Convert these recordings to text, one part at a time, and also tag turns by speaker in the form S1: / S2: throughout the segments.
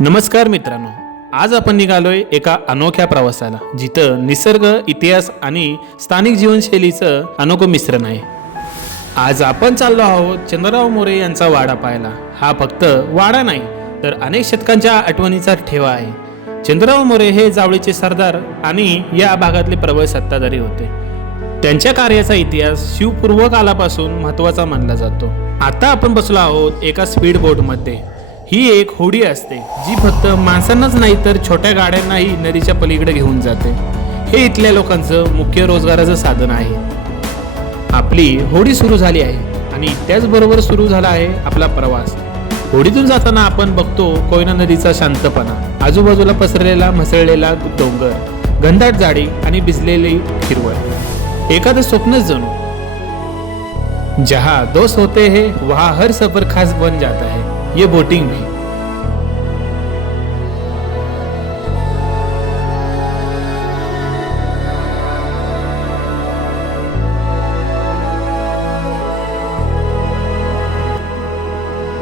S1: नमस्कार मित्रांनो आज आपण निघालोय एका अनोख्या प्रवासाला जिथं निसर्ग इतिहास आणि स्थानिक जीवनशैलीचं अनोखं मिश्रण आहे. आज आपण चाललो आहोत चंद्रराव मोरे यांचा वाडा पाहायला. हा फक्त वाडा नाही तर अनेक शतकांच्या आठवणीचा ठेवा आहे. चंद्रराव मोरे हे जावळीचे सरदार आणि या भागातले प्रबळ सत्ताधारी होते. त्यांच्या कार्याचा इतिहास शिवपूर्व कालापासून महत्त्वाचा मानला जातो. आता आपण बसलो आहोत एका स्पीड बोटमध्ये ही एक होडी असते जी फक्त माणसांनाच नाही तर छोट्या गाड्यांनाही नदीच्या पलीकडे घेऊन जाते. हे इथल्या लोकांचं मुख्य रोजगाराचं साधन आहे. आपली होडी सुरू झाली आहे आणि त्याचबरोबर सुरू झाला आहे आपला प्रवास. होडीतून जाताना आपण बघतो कोयना नदीचा शांतपणा आजूबाजूला पसरलेला मसळलेला डोंगर घनदाट झाडी आणि भिजलेली हिरवळ. एखादं स्वप्नच जणू जहा दोस्त होते हे वहा हर सफर खास बन जाता है ये बोटिंग भी।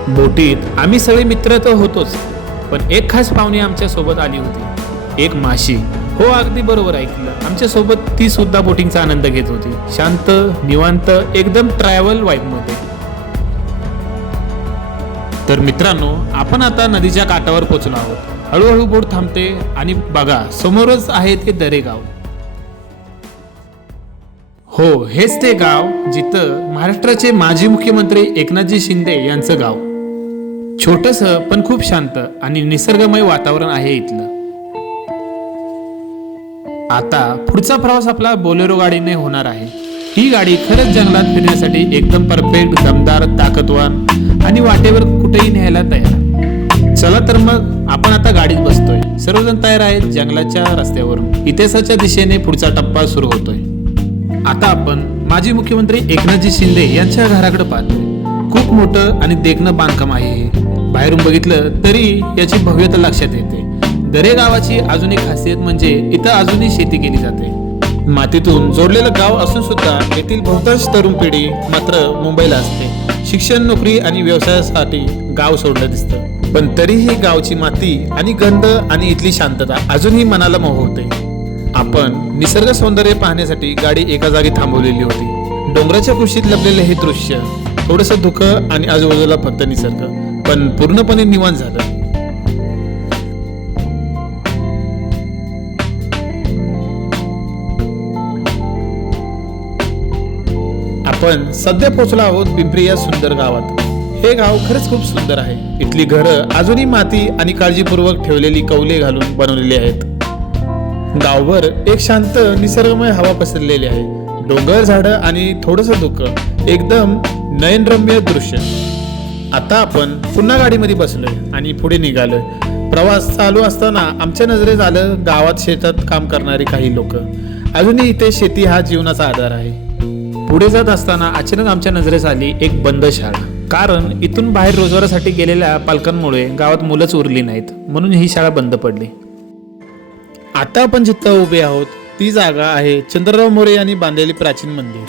S1: बोटीत आम्ही सगळे मित्र तर होतोच पण एक खास पाहुणी आमच्यासोबत आली होती एक माशी. हो अगदी बरोबर ऐकलं. आमच्यासोबत ती सुद्धा बोटिंगचा आनंद घेत होती. शांत निवांत एकदम ट्रॅव्हल वाईबमध्ये. तर मित्रांनो आपण आता नदीच्या काठावर पोचलो आहोत. हळूहळू बोट थांबते आणि बघा समोरच आहे ते दरेगाव हो हेच ते गाव जिथं महाराष्ट्राचे माजी मुख्यमंत्री एकनाथजी शिंदे यांचं गाव. छोटस पण खूप शांत आणि निसर्गमय वातावरण आहे इथलं. आता पुढचा प्रवास आपला बोलेरो गाडीने होणार आहे. ही गाडी खरंच जंगलात फिरण्यासाठी एकदम परफेक्ट दमदार ताकदवान आणि वाटेवर कुठेही न्यायला तयार चला तर मग आपण आता गाडीत बसतोय. सर्वजण तयार आहेत जंगलाच्या रस्त्यावरून इतिहासाच्या दिशेने पुढचा टप्पा सुरू होतोय. आता आपण माजी मुख्यमंत्री एकनाथजी शिंदे यांच्या घराकडे पाहतोय. खूप मोठं आणि देखणं बांधकाम आहे हे. बाहेरून बघितलं तरी याची भव्यता लक्षात येते. दरे गावाची अजून एक खासियत म्हणजे इथं अजूनही शेती केली जाते. मातीतून जोडलेलं गाव असून सुद्धा येथील बहुतांश तरुण पिढी मात्र मुंबईला असते. शिक्षण नोकरी आणि व्यवसायासाठी गाव सोडलं दिसतं. पण तरीही गावची माती आणि गंध आणि इथली शांतता अजूनही मनाला मोहवते आपण निसर्ग सौंदर्य पाहण्यासाठी गाडी एका जागी थांबवलेली होती. डोंगराच्या कुशीत लपलेले हे दृश्य थोडस धुकं आणि आजूबाजूला फक्त निसर्ग. पण पूर्णपणे निवांत झालं. आपण सध्या पोहोचलो आहोत पिंपरी या सुंदर गावात. हे गाव खरंच खूप सुंदर आहे. इथली घरं अजूनही माती आणि काळजीपूर्वक ठेवलेली कौले घालून बनवलेली आहेत. गावभर एक शांत निसर्गमय हवा पसरलेली आहे. डोंगर झाडं आणि थोडस दुःख एकदम नयनरम्य दृश्य. आता आपण पुन्हा गाडीमध्ये बसलोय आणि पुढे निघालोय. प्रवास चालू असताना आमच्या नजरेत आलं गावात शेतात काम करणारे काही लोक. अजूनही इथे शेती हा जीवनाचा आधार आहे. पुढे जात असताना अचानक आमच्या नजरेस आली एक बंद शाळा. कारण इथून बाहेर रोजगारासाठी गेलेल्या पालकांमुळे गावात मुलंच उरली नाहीत. म्हणून ही शाळा बंद पडली. आता आपण जिथं उभे आहोत ती जागा आहे चंद्रराव मोरे यांनी बांधलेले प्राचीन मंदिर.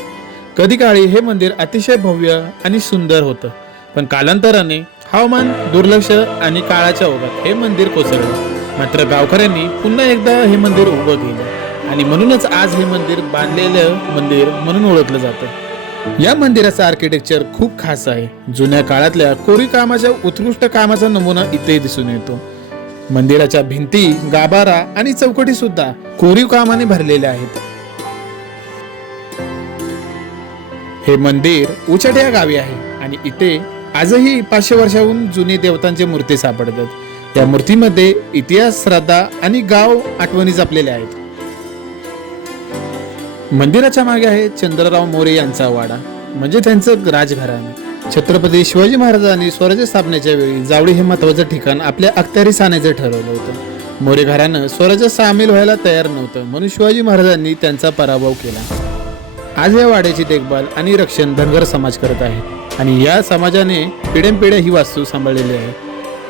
S1: कधी काळी हे मंदिर अतिशय भव्य आणि सुंदर होतं. पण कालांतराने हवामान दुर्लक्ष आणि काळाच्या ओघात हे मंदिर कोसळलं. मात्र गावकऱ्यांनी पुन्हा एकदा हे मंदिर उभं केलं. आणि म्हणूनच आज हे मंदिर बांधलेलं मंदिर म्हणून ओळखलं जातं या मंदिराचं आर्किटेक्चर खूप खास आहे. जुन्या काळातल्या कोरी कामाच्या उत्कृष्ट कामाचा नमुना इथे दिसून येतो. मंदिराच्या भिंती गाभारा आणि चौकटी सुद्धा कोरीव कामाने भरलेल्या आहेत. हे मंदिर उचट गावी आहे आणि इथे आजही पाचशे वर्षाहून जुने देवतांचे मूर्ती सापडतात. त्या मूर्तीमध्ये इतिहास श्रद्धा आणि गाव आठवणी जपलेल्या आहेत. मंदिराच्या मागे आहे चंद्रराव मोरे यांचा वाडा. म्हणजे त्यांचं राजघराणं. छत्रपती शिवाजी महाराजांनी स्वराज्य स्थापनेच्या वेळी जावळी हे महत्वाचं ठिकाण आपल्या अखत्यारीस आणायचं ठरवलं होतं. मोरे घराणं स्वराज्यात सामील व्हायला तयार नव्हतं म्हणून शिवाजी महाराजांनी त्यांचा पराभव केला. आज या वाड्याची देखभाल आणि रक्षण धनगर समाज करत आहे आणि या समाजाने पिढ्यानपिढ्या ही वास्तू सांभाळलेली आहे.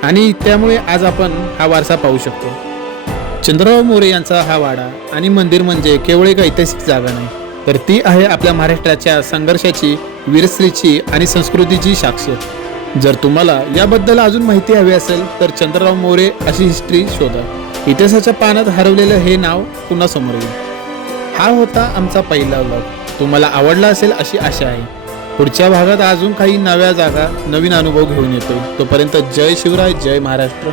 S1: आणि त्यामुळे आज आपण हा वारसा पाहू शकतो. चंद्रराव मोरे यांचा हा वाडा आणि मंदिर म्हणजे केवळ एक ऐतिहासिक जागा नाही तर ती आहे आपल्या महाराष्ट्राच्या संघर्षाची वीरश्रीची आणि संस्कृतीची साक्ष. जर तुम्हाला याबद्दल अजून माहिती हवी असेल तर चंद्रराव मोरे अशी हिस्ट्री शोधा. इतिहासाच्या पानात हरवलेलं हे नाव पुन्हा समोर येईल. हा होता आमचा पहिला व्लॉग तुम्हाला आवडला असेल अशी आशा आहे. पुढच्या भागात अजून काही नव्या जागा नवीन अनुभव घेऊन येतो तोपर्यंत जय शिवराय जय महाराष्ट्र.